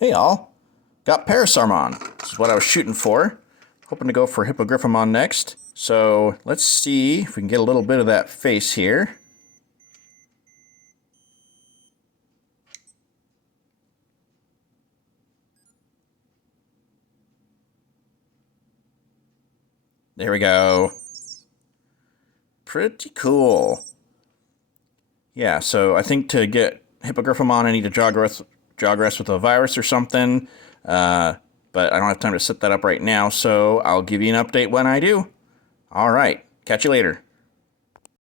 Hey all, got Parasarmon. This is what I was shooting for. Hoping to go for Hippogriffamon next. So let's see if we can get a little bit of that face here. There we go. Pretty cool. Yeah, so I think to get Hippogriffamon, I need to jog rest with a virus or something. But I don't have time to set that up right now, so I'll give you an update when I do. All right, catch you later.